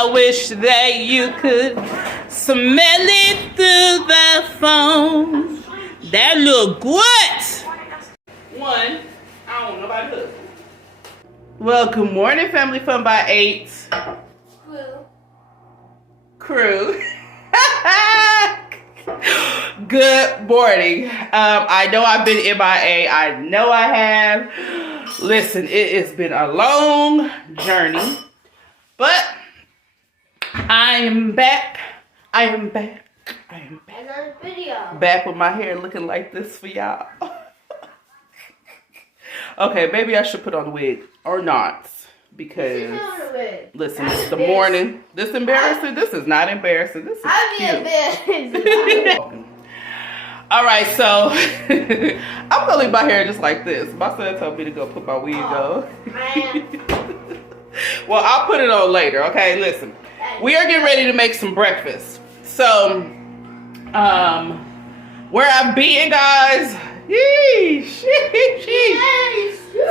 I wish that you could smell it through the phone. That look good. One, I don't know about this. Well, good morning, Family Fun by 8. Crew. Good morning. I know I've been MIA. I know I have. Listen, it has been a long journey, but I am back. Another video. Back with my hair looking like this for y'all. Okay, maybe I should put on a wig or not. Because, listen, it's the morning. This embarrassing? This is not embarrassing. This is cute. All right, so I'm gonna leave my hair just like this. My son told me to go put my wig on. Well, I'll put it on later. Okay, listen. We are getting ready to make some breakfast. So, where I've been, guys. Yeesh.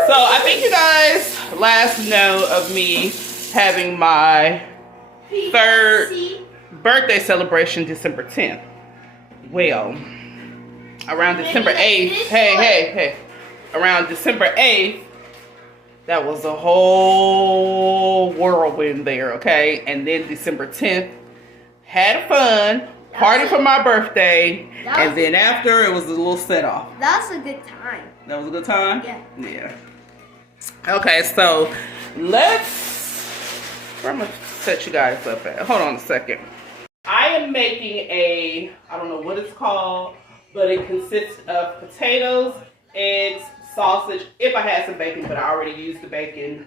So I think you guys last know of me having my 3rd birthday celebration December 10th. Well, around December 8th, hey, around December 8th, that was a whole whirlwind there, okay? And then December 10th, had fun, party for my birthday, and then after, it was a little set-off. That was a good time. That was a good time? Yeah. Okay, so where I'm going to set you guys up at. Hold on a second. I am making I don't know what it's called, but it consists of potatoes, eggs, sausage, if I had some bacon, but I already used the bacon,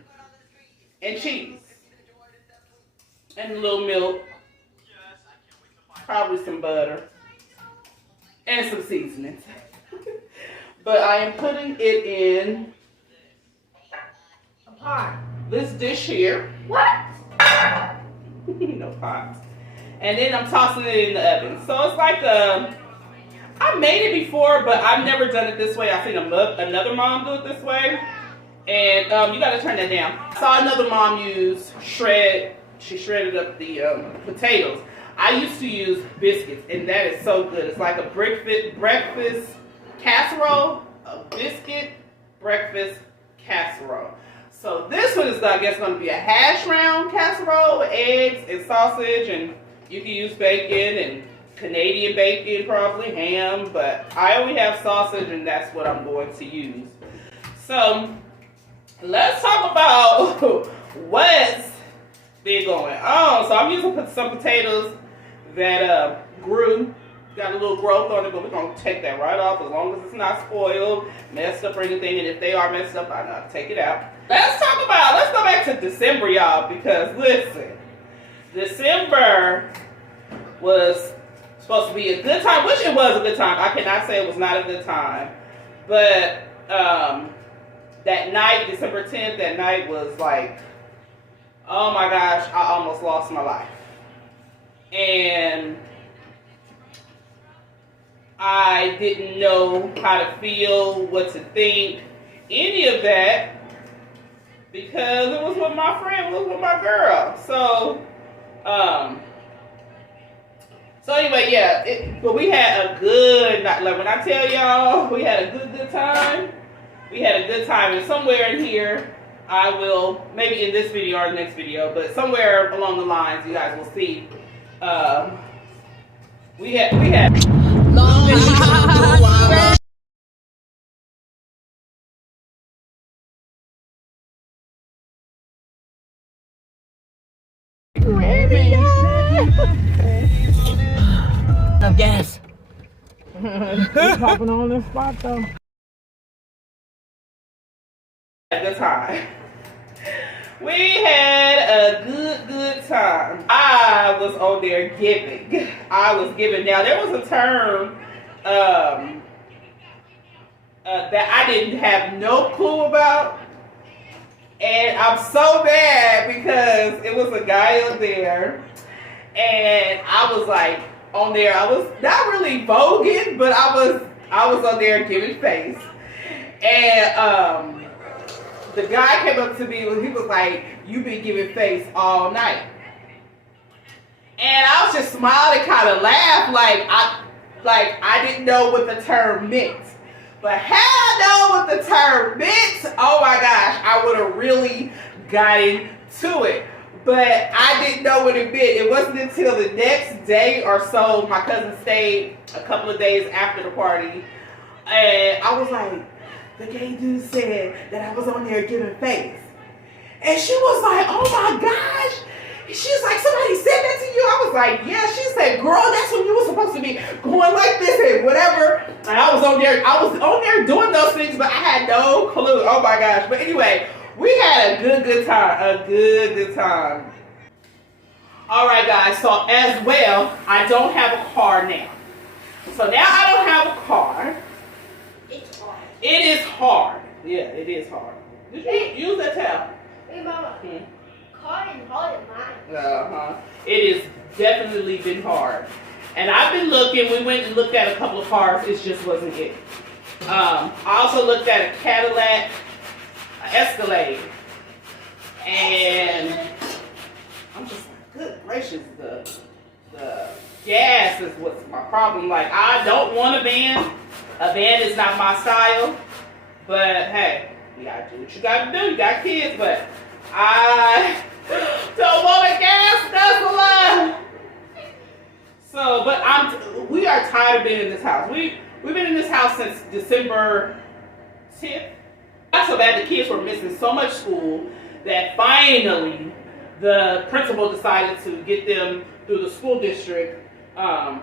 and cheese. And a little milk. Probably some butter. And some seasonings. But I am putting it in A pot. this dish here. What? No pot. And then I'm tossing it in the oven. So it's like I made it before, but I've never done it this way. I've seen another mom do it this way. And you got to turn that down. I saw another mom use she shredded up the potatoes. I used to use biscuits, and that is so good. It's like a breakfast casserole, a biscuit breakfast casserole. So this one is, I guess, going to be a hash brown casserole with eggs and sausage, and you can use bacon and Canadian bacon, probably ham, but I only have sausage, and that's what I'm going to use. So let's talk about what's been going on. So I'm using some potatoes that grew, got a little growth on it, but we're going to take that right off as long as it's not spoiled, messed up or anything. And if they are messed up, I know how to take it out. Let's go back to December, y'all, because listen, December was supposed to be a good time, which it was a good time. I cannot say it was not a good time. But that night, December 10th, that night was like, oh my gosh, I almost lost my life. And I didn't know how to feel, what to think, any of that, because it was with my friend, it was with my girl. So, anyway, yeah, but we had a good night. Like when I tell y'all, we had a good time. We had a good time, and somewhere in here, I will, maybe in this video or the next video, but somewhere along the lines, you guys will see. We had. Enough gas. We're popping on this spot though. At the time, we had a good time. I was on there giving. I was giving. Now there was a term that I didn't have no clue about, and I'm so mad because it was a guy up there, and I was like on there. I was not really voguing, but I was on there giving face, and the guy came up to me and he was like, "You've been giving face all night." And I was just smiling, kind of laughed, like I didn't know what the term meant. But had I known what the term meant, oh my gosh, I would have really gotten to it. But I didn't know what it meant. It wasn't until the next day or so, my cousin stayed a couple of days after the party. And I was like, the gay dude said that I was on there giving face. And she was like, oh my gosh. She was like, somebody said that to you? I was like, yeah. She said, girl, that's when you were supposed to be going like this and whatever. And I was on there doing those things, but I had no clue. Oh my gosh. But anyway, we had a good time. A good time. All right, guys. So as well, I don't have a car now. So now I don't have a car. It's hard. It is hard. Yeah, it is hard. Did you use that towel? Hey, Mama. Car is hard in mine. Uh-huh. It has definitely been hard. And I've been looking. We went and looked at a couple of cars. It just wasn't it. I also looked at a Cadillac Escalade. And I'm just like, good gracious, the gas is what's my problem. Like, I don't want a van. A van is not my style. But hey, you gotta do what you gotta do. You got kids, but I don't want a gas guzzler. So, but we are tired of being in this house. We've been in this house since December 10th. Not so bad. The kids were missing so much school that finally the principal decided to get them through the school district a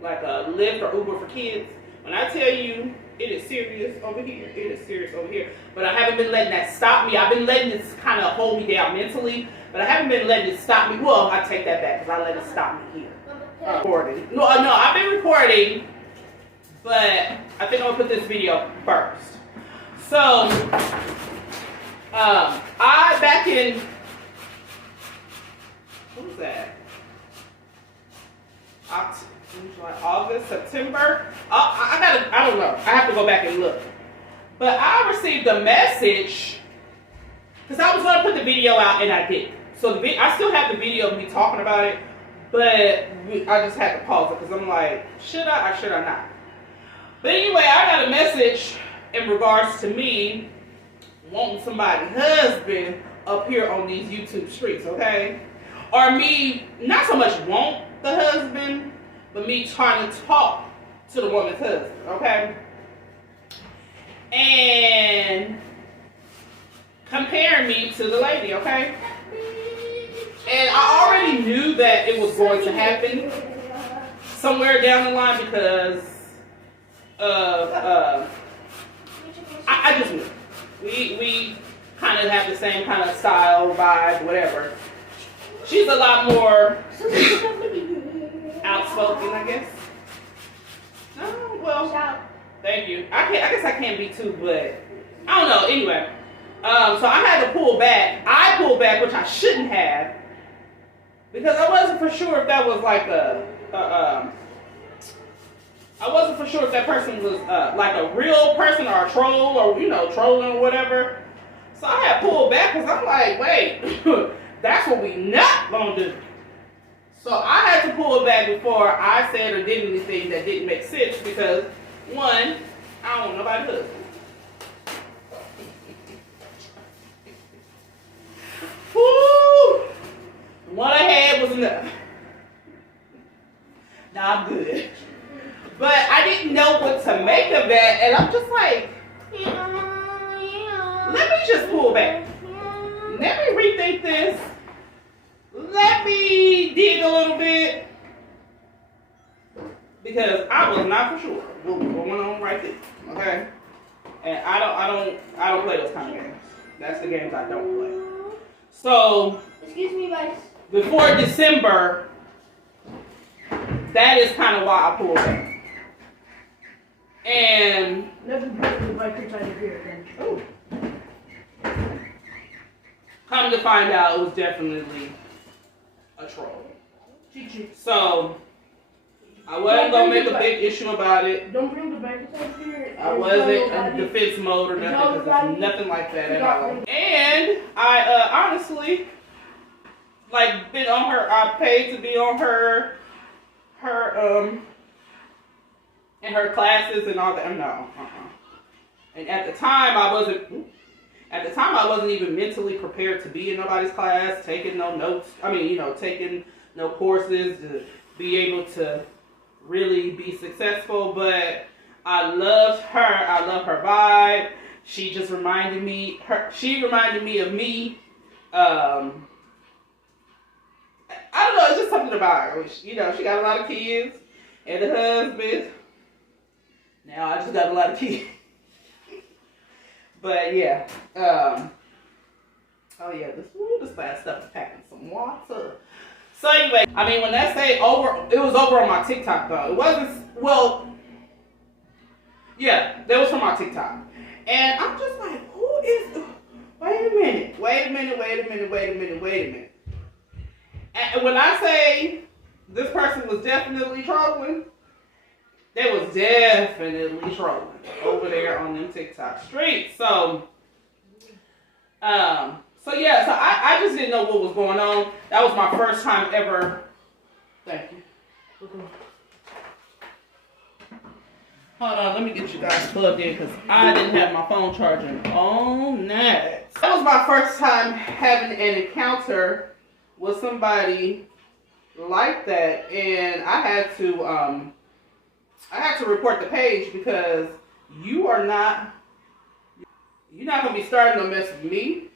Lyft or Uber for kids. When I tell you it is serious over here, it is serious over here. But I haven't been letting that stop me. I've been letting this kind of hold me down mentally, but I haven't been letting it stop me. Well, I take that back because I let it stop me here. Recording. No, I've been recording, but I think I'm gonna put this video first. So, back in, what was that? August, September. I don't know. I have to go back and look. But I received a message because I was going to put the video out and I didn't. So I still have the video of me talking about it, but I just had to pause it because I'm like, should I or should I not? But anyway, I got a message in regards to me wanting somebody's husband up here on these YouTube streets, okay? Or me not so much want the husband, but me trying to talk to the woman's husband, okay? And comparing me to the lady, okay? And I already knew that it was going to happen somewhere down the line because I just knew. We kind of have the same kind of style, vibe, whatever. She's a lot more outspoken, I guess. Oh, well, thank you. I guess I can't be too, but I don't know. Anyway, so I had to pull back. I pulled back, which I shouldn't have, because I wasn't for sure if that was like I wasn't for sure if that person was like a real person or a troll or, trolling or whatever. So I had pulled back because I'm like, wait, that's what we not gonna do. So I had to pull back before I said or did anything that didn't make sense because, one, I don't want nobody's husband. Woo! What I had was enough. Not good. But I didn't know what to make of that, and I'm just like, let me just pull back. Let me rethink this. Let me dig a little bit. Because I was not for sure what was going on right there. Okay? And I don't play those kind of games. That's the games I don't play. So, excuse me, guys. Before December, that is kind of why I pulled back. And come to find out, it was definitely a troll. So I wasn't gonna make a big issue about it. Don't bring the bank account here. I wasn't in defense mode or nothing because there's nothing like that at all. And I honestly, like been on her. I paid to be on her in her classes and all that. No. And at the time I wasn't even mentally prepared to be in nobody's class, taking no notes. I mean, taking no courses to be able to really be successful. But I loved her. I love her vibe. She just reminded me. She reminded me of me. I don't know. It's just something about her. She got a lot of kids and a husband. Now I just got a lot of kids. But yeah. Oh yeah. This fast stuff is packing some water. So anyway, I mean, when that say over, it was over on my TikTok though. It wasn't. Well, yeah, that was from my TikTok. And I'm just like, who is... Wait a minute. And when I say this person was definitely trolling, they was definitely trolling over there on them TikTok streets. So I just didn't know what was going on. That was my first time ever... Thank you. Hold on, let me get you guys plugged in because I didn't have my phone charging on that. That was my first time having an encounter with somebody like that, and I had to report the page because you're not gonna be starting no mess with me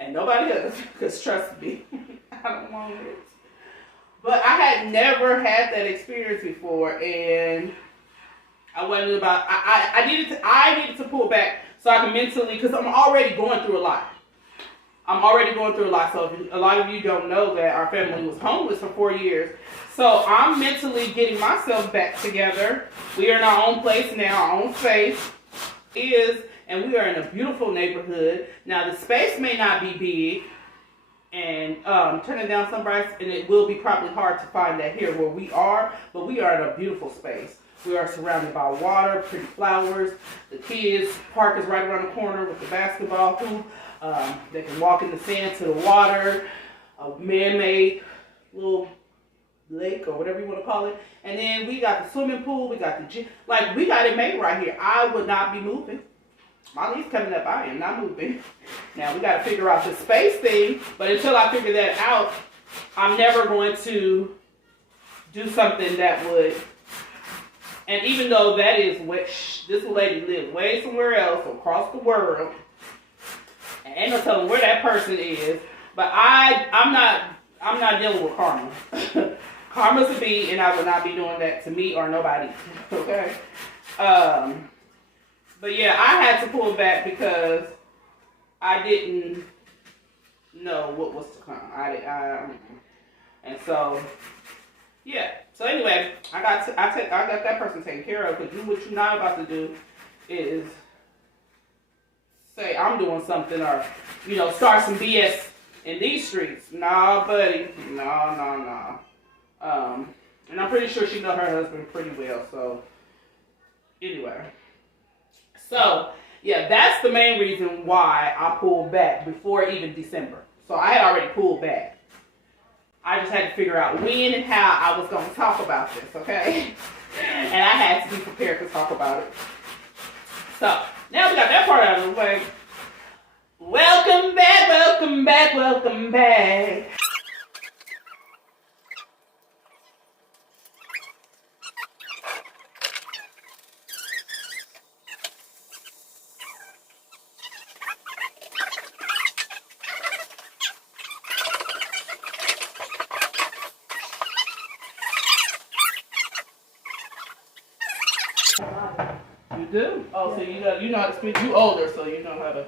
and nobody else. Because trust me, I don't want it. But I had never had that experience before, and I wasn't about. I needed to pull back so I can mentally, because I'm already going through a lot. So a lot of you don't know that our family was homeless for 4 years. So I'm mentally getting myself back together. We are in our own place now, our own space and we are in a beautiful neighborhood. Now the space may not be big, and turning down some rights, and it will be probably hard to find that here where we are, but we are in a beautiful space. We are surrounded by water, pretty flowers. The kids' park is right around the corner with the basketball hoop. They can walk in the sand to the water, a man-made little lake or whatever you want to call it. And then we got the swimming pool, we got the gym. Like, we got it made right here. I would not be moving. My lease coming up, I am not moving. Now, we got to figure out the space thing, but until I figure that out, I'm never going to do something that would... And even though that is what this lady lives way somewhere else across the world, and ain't no telling where that person is, but I'm not dealing with karma. Karma's a bee, and I will not be doing that to me or nobody. Okay. But yeah, I had to pull back because I didn't know what was to come. And so yeah. So anyway, I got that person taken care of, because what you're not about to do is say I'm doing something or start some BS in these streets. Nah, buddy. No. And I'm pretty sure she knows her husband pretty well. So anyway. So yeah, that's the main reason why I pulled back before even December. So I had already pulled back. I just had to figure out when and how I was going to talk about this, okay? And I had to be prepared to talk about it. So, now we got that part out of the way. Welcome back. You do? Oh, so you know how to speak. You older, so you know how to.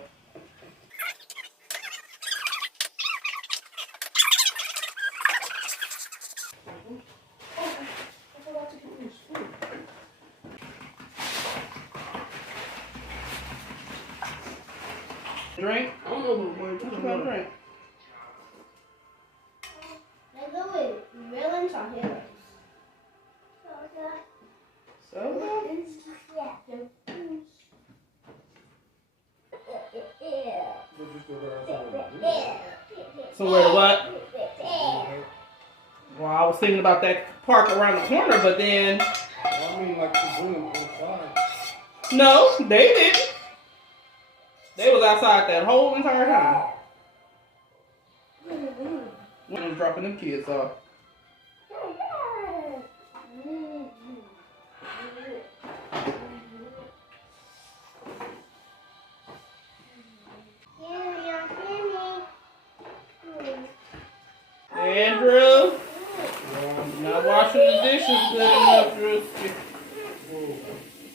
Drink? I don't know what you got to drink. Let's go with melons or heroes. Soda? So where the what? Well, I was thinking about that park around the corner, but then... I mean, like, to bring them inside. No, they didn't. They was outside that whole entire time. When I'm dropping them kids off. Andrew, you're not washing the dishes good enough, Drewski.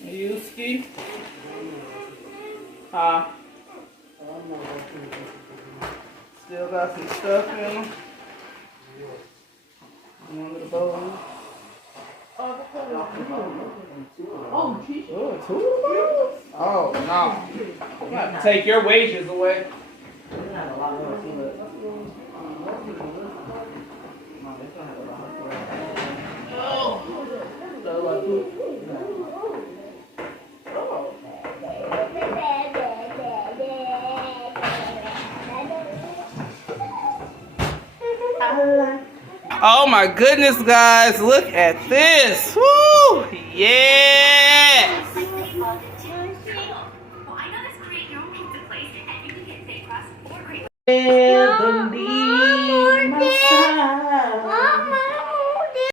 Yuski. Huh? Still got some stuff in them. Under the bowl. Oh, geez. Oh, 2 bowls? Oh, no. I'm going to take your wages away. Oh my goodness, guys, look at this. Woo! Yes! And the